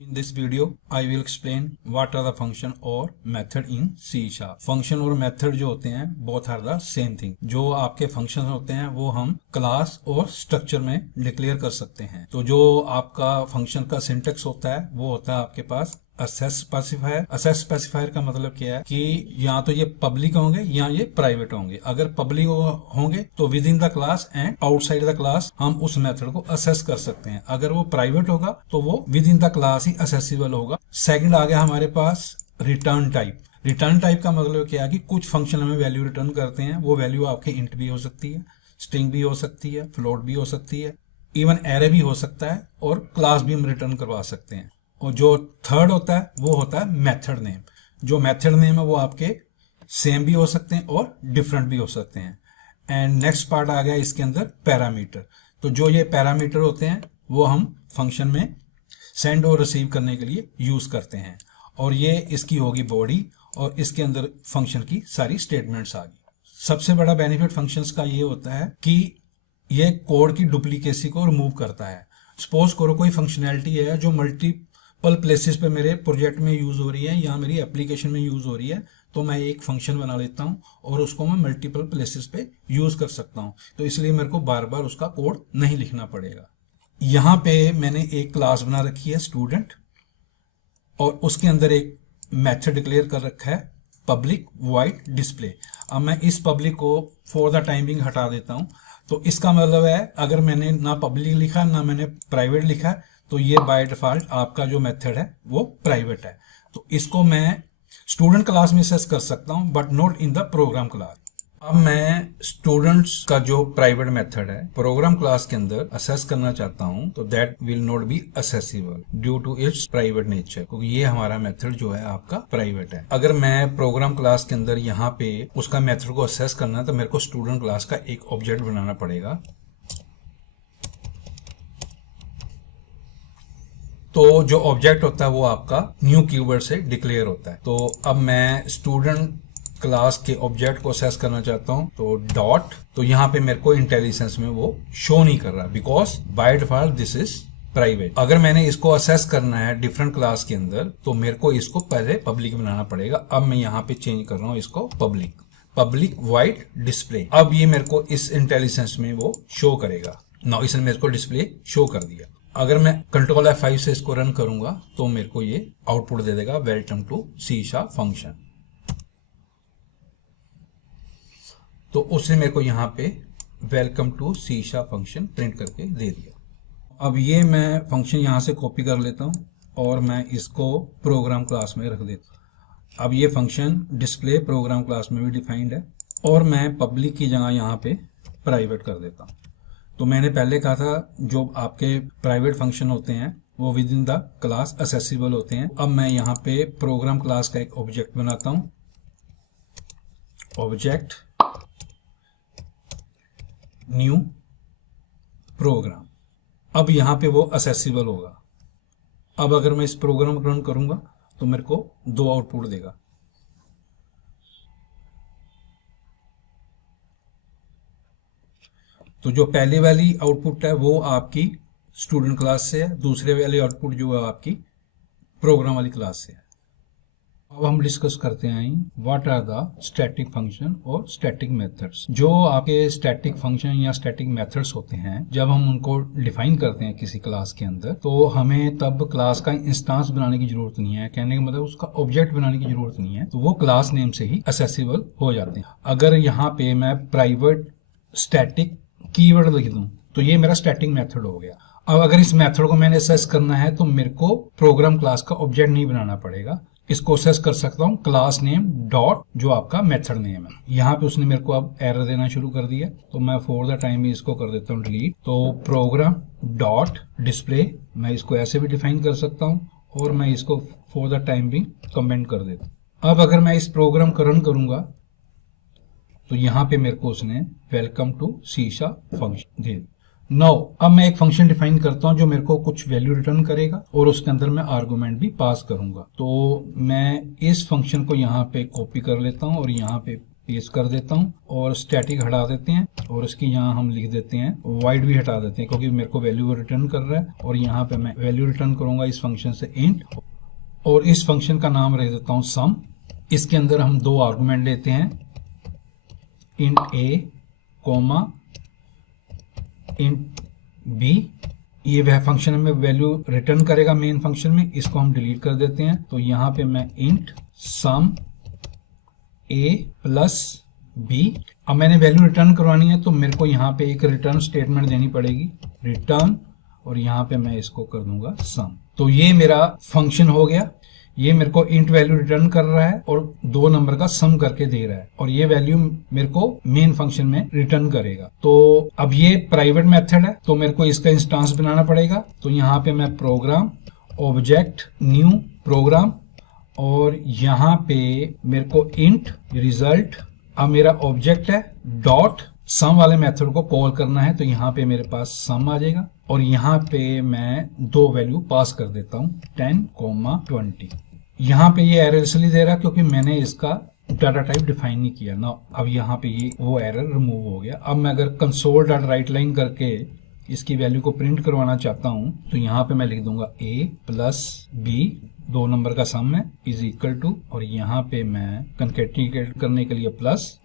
In this video, I will explain what are the function or method in C#. Function और method जो होते हैं both are the same thing. जो आपके function होते हैं वो हम क्लास और स्ट्रक्चर में डिक्लेयर कर सकते हैं. तो जो आपका फंक्शन का सिंटेक्स होता है वो होता है आपके पास असेस स्पेसिफायर. असेस स्पेसिफायर का मतलब क्या है कि या तो ये पब्लिक होंगे या ये प्राइवेट होंगे. अगर पब्लिक होंगे तो with in the class and outside the class हम उस मेथड को असेस कर सकते हैं. अगर वो प्राइवेट होगा तो वो with in the class he accessible होगा. सेकंड आ गया हमारे पास रिटर्न टाइप. रिटर्न टाइप का मतलब क्या है कि कुछ फंक्शन हमें वैल्यू रिटर्न करते हैं. वो वैल्यू आपके इंट भी हो सकती है, स्ट्रिंग भी हो सकती है, फ्लोट भी हो सकती है, इवन एरे भी हो सकता है और क्लास भी हम रिटर्न करवा सकते हैं. और जो थर्ड होता है वो होता है मेथड नेम. जो मेथड नेम है वो आपके सेम भी हो सकते हैं और डिफरेंट भी हो सकते हैं. एंड नेक्स्ट पार्ट आ गया इसके अंदर पैरामीटर. तो जो ये पैरामीटर होते हैं वो हम फंक्शन में सेंड और रिसीव करने के लिए यूज करते हैं. और ये इसकी होगी बॉडी और इसके अंदर फंक्शन की सारी स्टेटमेंट्स आ गई. सबसे बड़ा बेनिफिट फंक्शंस का ये होता है कि ये कोड की डुप्लीकेसी को रिमूव करता है. सपोज करो कोई फंक्शनैलिटी है जो मल्टीपल प्लेसेस पे मेरे प्रोजेक्ट में यूज हो रही है या मेरी एप्लीकेशन में यूज हो रही है, तो मैं एक फंक्शन बना लेता हूं और उसको मैं मल्टीपल प्लेसेस पे यूज कर सकता हूं. तो इसलिए मेरे को बार बार उसका कोड नहीं लिखना पड़ेगा. यहां पे मैंने एक क्लास बना रखी है स्टूडेंट और उसके अंदर एक मेथड डिक्लेयर कर रखा है पब्लिक वॉइड डिस्प्ले. अब मैं इस पब्लिक को फॉर द टाइम बिंग हटा देता हूं. तो इसका मतलब है अगर मैंने ना पब्लिक लिखा ना मैंने प्राइवेट लिखा तो ये बाय डिफॉल्ट आपका जो मेथड है वो प्राइवेट है. तो इसको मैं स्टूडेंट क्लास में असेस कर सकता हूं but not in the program class. अब मैं स्टूडेंट्स का जो प्राइवेट मेथड है प्रोग्राम क्लास के अंदर असेस करना चाहता हूं तो that will not be accessible due to its private nature, क्योंकि ये हमारा मेथड जो है आपका प्राइवेट है. अगर मैं प्रोग्राम क्लास के अंदर यहाँ पे उसका मेथड को असेस करना है तो मेरे को स्टूडेंट क्लास का एक ऑब्जेक्ट बनाना पड़ेगा. तो जो ऑब्जेक्ट होता है वो आपका न्यू कीवर्ड से डिक्लेयर होता है. तो अब मैं स्टूडेंट क्लास के ऑब्जेक्ट को असेस करना चाहता हूं तो डॉट. तो यहाँ पे मेरे को इंटेलिजेंस में वो शो नहीं कर रहा because by default this is private. अगर मैंने इसको असेस करना है डिफरेंट क्लास के अंदर तो मेरे को इसको पहले पब्लिक बनाना पड़ेगा. अब मैं यहाँ पे चेंज कर रहा हूँ इसको पब्लिक वाइड डिस्प्ले. अब ये मेरे को इस इंटेलिजेंस में वो शो करेगा. नाउ इसने मेरे को डिस्प्ले शो कर दिया. अगर मैं कंट्रोल F5 से इसको रन करूंगा तो मेरे को ये आउटपुट दे देगा वेलकम टू C# फंक्शन. तो उसने मेरे को यहाँ पे welcome to C# function print करके दे दिया. अब ये मैं फंक्शन यहाँ से कॉपी कर लेता हूँ और मैं इसको प्रोग्राम क्लास में रख देता हूँ. अब ये फंक्शन डिस्प्ले प्रोग्राम क्लास में भी डिफाइंड है और मैं पब्लिक की जगह यहाँ पे प्राइवेट कर देता हूँ. तो मैंने पहले कहा था जो आपके प्राइवेट फंक्शन होते हैं वो with in the class accessible होते हैं. अब मैं यहाँ पे प्रोग्राम क्लास का एक ऑब्जेक्ट बनाता हूँ. Object new program. अब यहाँ पे वो असेसिबल होगा. अब अगर मैं इस प्रोग्राम को रन करूंगा तो मेरे को 2 आउटपुट देगा. तो जो पहले वाली आउटपुट है वो आपकी स्टूडेंट क्लास से है, दूसरे वाली आउटपुट जो है आपकी प्रोग्राम वाली क्लास से है. अब हम डिस्कस करते हैं what are the static function और स्टैटिक मेथड्स. जो आपके स्टैटिक फंक्शन या स्टैटिक मेथड्स होते हैं जब हम उनको डिफाइन करते हैं किसी क्लास के अंदर तो हमें तब क्लास का इंस्टांस बनाने की जरूरत नहीं है. कहने का मतलब उसका ऑब्जेक्ट बनाने की जरूरत नहीं है. तो वो क्लास नेम से ही असेसिबल हो जाते हैं. अगर यहाँ पे मैं प्राइवेट स्टैटिक कीवर्ड लिख दूं तो ये मेरा स्टैटिक मेथड हो गया. अब अगर इस मेथड को मैंने असेस करना है तो मेरे को प्रोग्राम क्लास का ऑब्जेक्ट नहीं बनाना पड़ेगा. इसको असेस कर सकता हूं क्लास नेम डॉट जो आपका मेथड नेम है. यहाँ पे उसने मेरे को अब एरर देना शुरू कर दिया तो मैं फॉर द टाइम भी इसको कर देता हूँ डिलीट. तो प्रोग्राम डॉट डिस्प्ले मैं इसको ऐसे भी डिफाइन कर सकता हूँ और मैं इसको फॉर द टाइम भी कमेंट कर देता हूँ. अब अगर मैं इस प्रोग्राम को रन करूंगा तो यहाँ पे मेरे को उसने वेलकम टू C# फंक्शन दे. नाउ अब मैं एक फंक्शन डिफाइन करता हूँ जो मेरे को कुछ वैल्यू रिटर्न करेगा और उसके अंदर मैं आर्गुमेंट भी पास करूंगा. तो मैं इस फंक्शन को यहाँ पे कॉपी कर लेता हूँ और यहाँ पे पेस्ट कर देता हूँ और स्टैटिक हटा देते हैं और इसकी यहाँ हम लिख देते हैं वाइड भी हटा देते हैं क्योंकि मेरे को वैल्यू रिटर्न कर रहा है। और यहाँ पे मैं वैल्यू रिटर्न करूंगा इस फंक्शन से इंट, और इस फंक्शन का नाम रख देता हूँ सम। इसके अंदर हम दो आर्गुमेंट लेते हैं, इंट ए कोमा इंट बी। ये वह फंक्शन में वैल्यू रिटर्न करेगा मेन फंक्शन में, इसको हम डिलीट कर देते हैं। तो यहाँ पे मैं इंट सम ए प्लस बी, अब मैंने वैल्यू रिटर्न करवानी है तो मेरे को यहाँ पे एक रिटर्न स्टेटमेंट देनी पड़ेगी, रिटर्न, और यहाँ पे मैं इसको कर दूंगा सम। तो ये मेरा फंक्शन हो गया, ये मेरे को इंट वैल्यू रिटर्न कर रहा है और 2 नंबर का सम करके दे रहा है, और ये वैल्यू मेरे को मेन फंक्शन में रिटर्न करेगा। तो अब ये प्राइवेट मेथड है तो मेरे को इसका इंस्टांस बनाना पड़ेगा। तो यहाँ पे मैं प्रोग्राम ऑब्जेक्ट न्यू प्रोग्राम, और यहाँ पे मेरे को इंट रिजल्ट, अब मेरा ऑब्जेक्ट है, डॉट सम वाले मेथड को कॉल करना है। तो यहाँ पे मेरे पास सम आ जाएगा और यहाँ पे मैं 2 वैल्यू पास कर देता हूँ 10, 20। यहाँ पे ये एरर इसलिए दे रहा क्योंकि मैंने इसका डाटा टाइप डिफाइन नहीं किया ना। अब यहाँ पे ये वो एरर रिमूव हो गया। अब मैं अगर कंसोल डॉट राइट लाइन करके इसकी वैल्यू को प्रिंट करवाना चाहता हूँ तो यहाँ पे मैं लिख दूंगा a प्लस बी, 2 नंबर का सम है, इज इक्वल टू, और यहाँ पे मैं कंकैटिनेट करने के लिए प्लस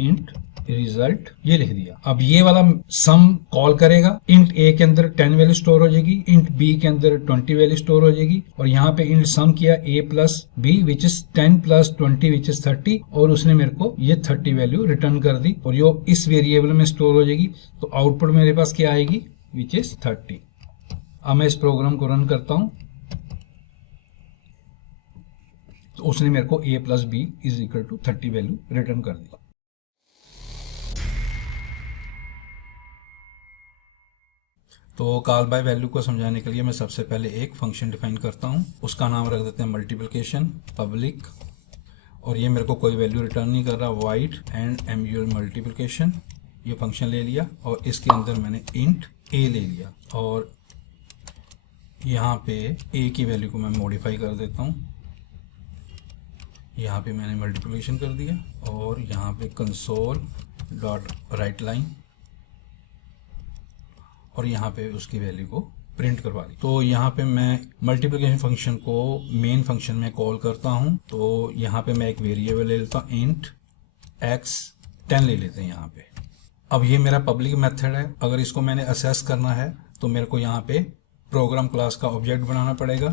इंट रिजल्ट ये लिख दिया। अब ये वाला सम कॉल करेगा, इंट ए के अंदर 10 वैल्यू स्टोर हो जाएगी, इंट बी के अंदर 20 वैल्यू स्टोर हो जाएगी, और यहाँ पे इंट सम किया a plus B which is 10 plus 20 which is 30, और उसने मेरे को ये 30 वैल्यू रिटर्न कर दी और ये इस वेरिएबल में स्टोर हो जाएगी। तो आउटपुट मेरे पास क्या आएगी, विच इज 30। अब मैं इस प्रोग्राम को रन करता हूँ तो उसने मेरे को a plus B is equal to 30 value return कर दी। तो कॉल बाय वैल्यू को समझाने के लिए मैं सबसे पहले एक फंक्शन डिफाइन करता हूं, उसका नाम रख देते हैं मल्टीप्लिकेशन पब्लिक, और ये मेरे को कोई वैल्यू रिटर्न नहीं कर रहा, वाइड एंड एमयूएल मल्टीप्लिकेशन, ये फंक्शन ले लिया और इसके अंदर मैंने इंट ए ले लिया और यहाँ पे ए की वैल्यू को मैं मॉडिफाई कर देता हूँ। यहाँ पे मैंने मल्टीप्लिकेशन कर दिया और यहाँ पे कंसोल डॉट राइट लाइन, और यहाँ पे उसकी वैल्यू को प्रिंट करवा दी। तो यहाँ पे मैं मल्टीप्लिकेशन फंक्शन को मेन फंक्शन में कॉल करता हूँ। तो यहाँ पे मैं एक वेरिएबल ले लेता हूँ, इंट x 10 ले लेते हैं यहाँ पे। अब ये मेरा पब्लिक मेथड है, अगर इसको मैंने असेस करना है तो मेरे को यहाँ पे प्रोग्राम क्लास का ऑब्जेक्ट बनाना पड़ेगा।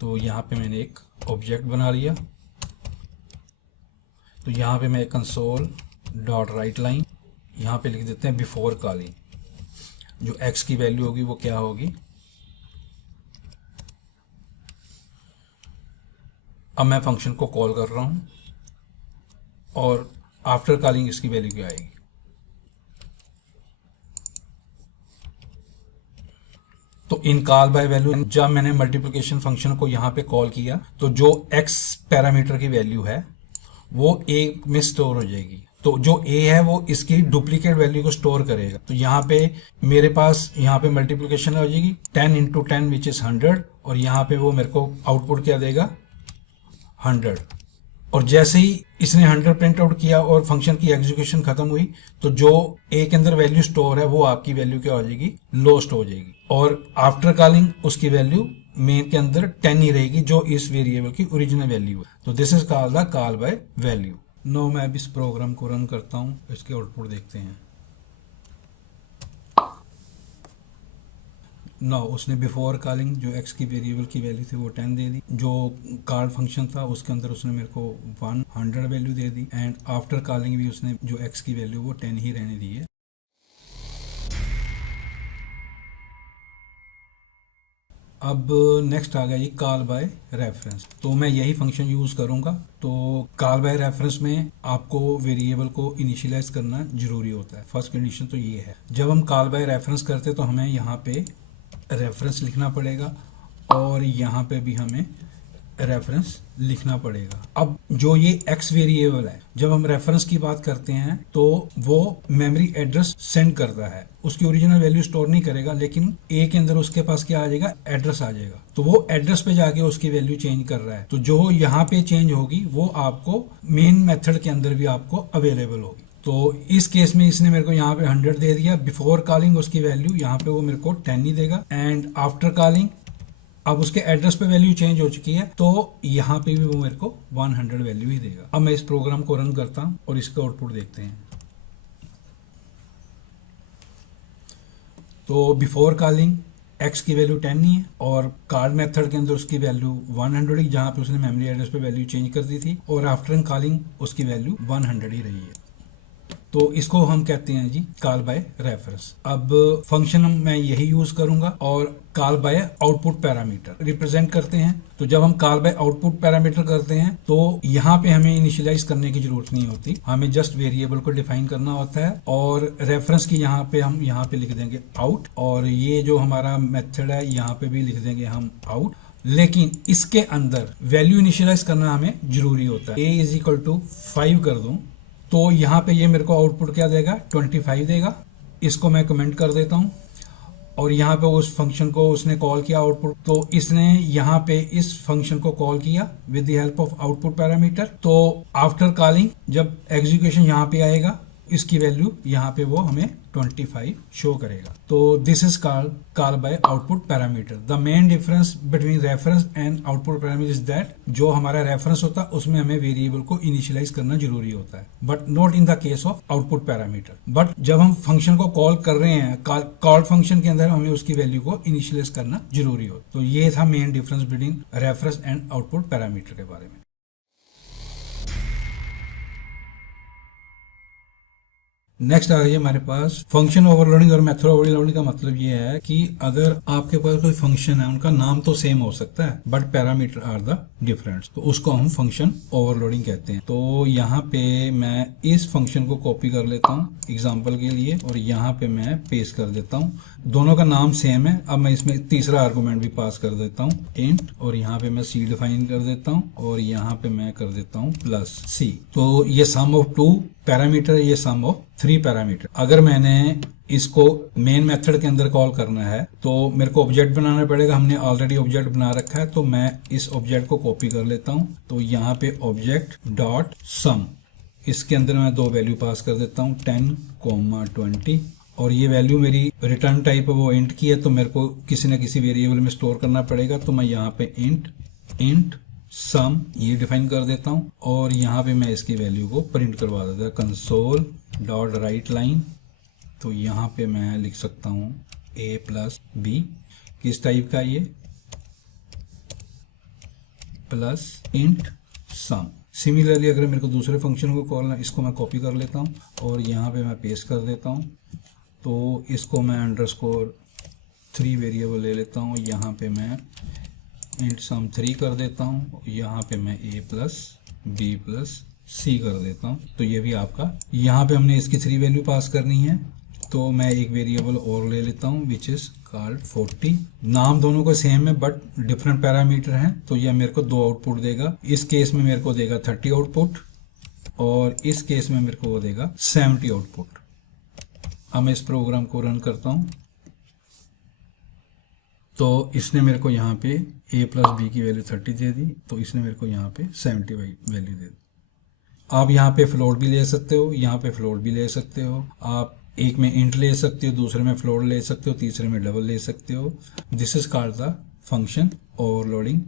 तो यहाँ पे मैंने एक ऑब्जेक्ट बना लिया। तो यहाँ पे मैं कंसोल डॉट राइट लाइन यहाँ पे लिख देते हैं बिफोर कॉलिंग, जो x की वैल्यू होगी वो क्या होगी। अब मैं फंक्शन को कॉल कर रहा हूं और आफ्टर कॉलिंग इसकी वैल्यू क्या आएगी। तो इन कॉल बाय वैल्यू, जब मैंने मल्टीप्लिकेशन फंक्शन को यहाँ पे कॉल किया तो जो x पैरामीटर की वैल्यू है वो a में स्टोर हो जाएगी। तो जो a है वो इसकी डुप्लीकेट वैल्यू को स्टोर करेगा। तो यहाँ पे मेरे पास यहाँ पे मल्टीप्लिकेशन हो जाएगी 10 इंटू 10 विच इज 100, और यहाँ पे वो मेरे को आउटपुट क्या देगा 100। और जैसे ही इसने 100 प्रिंट आउट किया और फंक्शन की एग्जीक्यूशन खत्म हुई तो जो a के अंदर वैल्यू स्टोर है वो आपकी वैल्यू क्या हो जाएगी, लॉस्ट हो जाएगी, और आफ्टर कॉलिंग उसकी वैल्यू मेन के अंदर 10 ही रहेगी जो इस वेरिएबल की ओरिजिनल वैल्यू है। तो this is called the call by value. No मैं अब इस प्रोग्राम को रन करता हूं, इसके आउटपुट देखते हैं। नो उसने बिफोर कॉलिंग जो x की वेरिएबल की वैल्यू थी वो 10 दे दी, जो कॉल फंक्शन था उसके अंदर उसने मेरे को 100 value they the, and after calling भी उसने जो x की वैल्यू वो 10 ही रहने दी है। अब नेक्स्ट आ गया ये कॉल बाय रेफरेंस। तो मैं यही फंक्शन यूज करूंगा। तो कॉल बाय रेफरेंस में आपको वेरिएबल को इनिशियलाइज करना जरूरी होता है। फर्स्ट कंडीशन तो ये है, जब हम कॉल बाय रेफरेंस करते तो हमें यहाँ पे रेफरेंस लिखना पड़ेगा और यहाँ पे भी हमें रेफरेंस लिखना पड़ेगा। अब जो ये x वेरिएबल है, जब हम रेफरेंस की बात करते हैं तो वो मेमोरी एड्रेस सेंड करता है, उसकी ओरिजिनल वैल्यू स्टोर नहीं करेगा, लेकिन a के अंदर उसके पास क्या आ जाएगा, एड्रेस आ जाएगा, तो वो एड्रेस पे जाके उसकी वैल्यू चेंज कर रहा है। तो जो यहाँ पे चेंज होगी वो आपको मेन मेथड के अंदर भी आपको अवेलेबल होगी। तो इस केस में इसने मेरे को यहाँ पे 100 दे दिया, बिफोर कॉलिंग उसकी वैल्यू यहाँ पे वो मेरे को 10 ही देगा, एंड आफ्टर कॉलिंग अब उसके एड्रेस पे वैल्यू चेंज हो चुकी है तो यहाँ पे भी वो मेरे को 100 वैल्यू ही देगा। अब मैं इस प्रोग्राम को रन करता हूँ और इसका आउटपुट देखते हैं। तो बिफोर कॉलिंग x की वैल्यू 10 नहीं है और कॉल मेथड के अंदर उसकी वैल्यू 100 ही, जहाँ पे उसने मेमोरी एड्रेस पे वैल्यू चेंज कर दी थी, और आफ्टर कॉलिंग उसकी वैल्यू 100 ही रही है। तो इसको हम कहते हैं जी कॉल बाय रेफरेंस। अब फंक्शन मैं यही यूज करूंगा और call by output parameter represent करते हैं। तो जब हम कॉल बाय आउटपुट पैरामीटर करते हैं तो यहाँ पे हमें इनिशियलाइज करने की जरूरत नहीं होती, हमें जस्ट वेरिएबल को डिफाइन करना होता है और रेफरेंस की यहाँ पे हम यहाँ पे लिख देंगे आउट, और ये जो हमारा मेथड है यहाँ पे भी लिख देंगे हम आउट। लेकिन इसके अंदर वैल्यू इनिशियलाइज करना हमें जरूरी होता है। a इज इक्वल टू 5 कर दूं तो यहाँ पे ये मेरे को आउटपुट क्या देगा, 25 देगा। इसको मैं कमेंट कर देता हूँ और यहाँ पे उस फंक्शन को उसने कॉल किया आउटपुट, तो इसने यहाँ पे इस फंक्शन को कॉल किया with the help of output parameter. तो आफ्टर कॉलिंग जब एग्जीक्यूशन यहाँ पे आएगा इसकी वैल्यू यहाँ पे वो हमें 25 शो करेगा। तो this is call by output parameter. The main difference between reference and output parameter is that जो हमारा रेफरेंस होता है उसमें हमें वेरिएबल को इनिशियलाइज करना जरूरी होता है, but not in the case of output parameter. But जब हम फंक्शन को कॉल कर रहे हैं, कॉल फंक्शन के अंदर हमें उसकी वैल्यू को इनिशियलाइज करना जरूरी हो। तो ये था main difference between reference and output parameter के बारे में। नेक्स्ट आ गई हमारे पास फंक्शन ओवरलोडिंग और मेथड ओवरलोडिंग का मतलब ये है कि अगर आपके पास कोई फंक्शन है, उनका नाम तो सेम हो सकता है but parameter are the different, तो उसको हम फंक्शन ओवरलोडिंग कहते हैं। तो यहाँ पे मैं इस फंक्शन को कॉपी कर लेता हूँ एग्जांपल के लिए और यहाँ पे मैं पेस्ट कर देता हूँ। दोनों का नाम सेम है। अब मैं इसमें तीसरा आर्गुमेंट भी पास कर देता हूँ इंट, और यहाँ पे मैं सी डिफाइन कर देता हूँ और यहाँ पे मैं कर देता हूँ प्लस सी। तो ये सम ऑफ 2 पैरामीटर, ये सम ऑफ 3 पैरामीटर। अगर मैंने इसको मेन मेथड के अंदर कॉल करना है तो मेरे को ऑब्जेक्ट बनाना पड़ेगा। हमने ऑलरेडी ऑब्जेक्ट बना रखा है, तो मैं इस ऑब्जेक्ट को कॉपी कर लेता हूँ। तो यहाँ पे ऑब्जेक्ट डॉट सम, इसके अंदर मैं 2 वैल्यू पास कर देता हूँ 10, 20, और ये वैल्यू मेरी रिटर्न टाइप है वो इंट की है, तो मेरे को किसी न किसी वेरिएबल में स्टोर करना पड़ेगा। तो मैं यहाँ पे इंट सम ये डिफाइन कर देता हूँ और यहाँ पे मैं इसकी वैल्यू को प्रिंट करवा देता हूँ कंसोल डॉट राइट लाइन। तो यहाँ पे मैं लिख सकता हूँ a प्लस बी, किस टाइप का, ये प्लस इंट सम। सिमिलरली अगर मेरे को दूसरे फंक्शन को कॉल, इसको मैं कॉपी कर लेता हूँ और यहाँ पे मैं पेस्ट कर देता हूँ। तो इसको मैं अंडरस्कोर 3 वेरिएबल ले लेता हूँ, यहाँ पे मैं इंट सम 3 कर देता हूँ, यहाँ पे मैं a प्लस बी प्लस सी कर देता हूँ। तो ये भी आपका, यहाँ पे हमने इसकी 3 वैल्यू पास करनी है। तो मैं एक वेरिएबल और ले लेता हूँ विच इज कॉल्ड 40। नाम दोनों का सेम है बट डिफरेंट पैरामीटर हैं, तो यह मेरे को 2 आउटपुट देगा। इस केस में मेरे को देगा 30 आउटपुट और इस केस में मेरे को वो देगा 70 आउटपुट। अब मैं इस प्रोग्राम को रन करता हूँ तो इसने मेरे को यहाँ पे a प्लस बी की वैल्यू 30 दे दी, तो इसने मेरे को यहाँ पे 70 वैल्यू दे दी। आप यहाँ पे फ्लोट भी ले सकते हो, यहाँ पे फ्लोट भी ले सकते हो, आप एक में इंट ले सकते हो, दूसरे में फ्लोट ले सकते हो, तीसरे में डबल ले सकते हो। This is called the function overloading.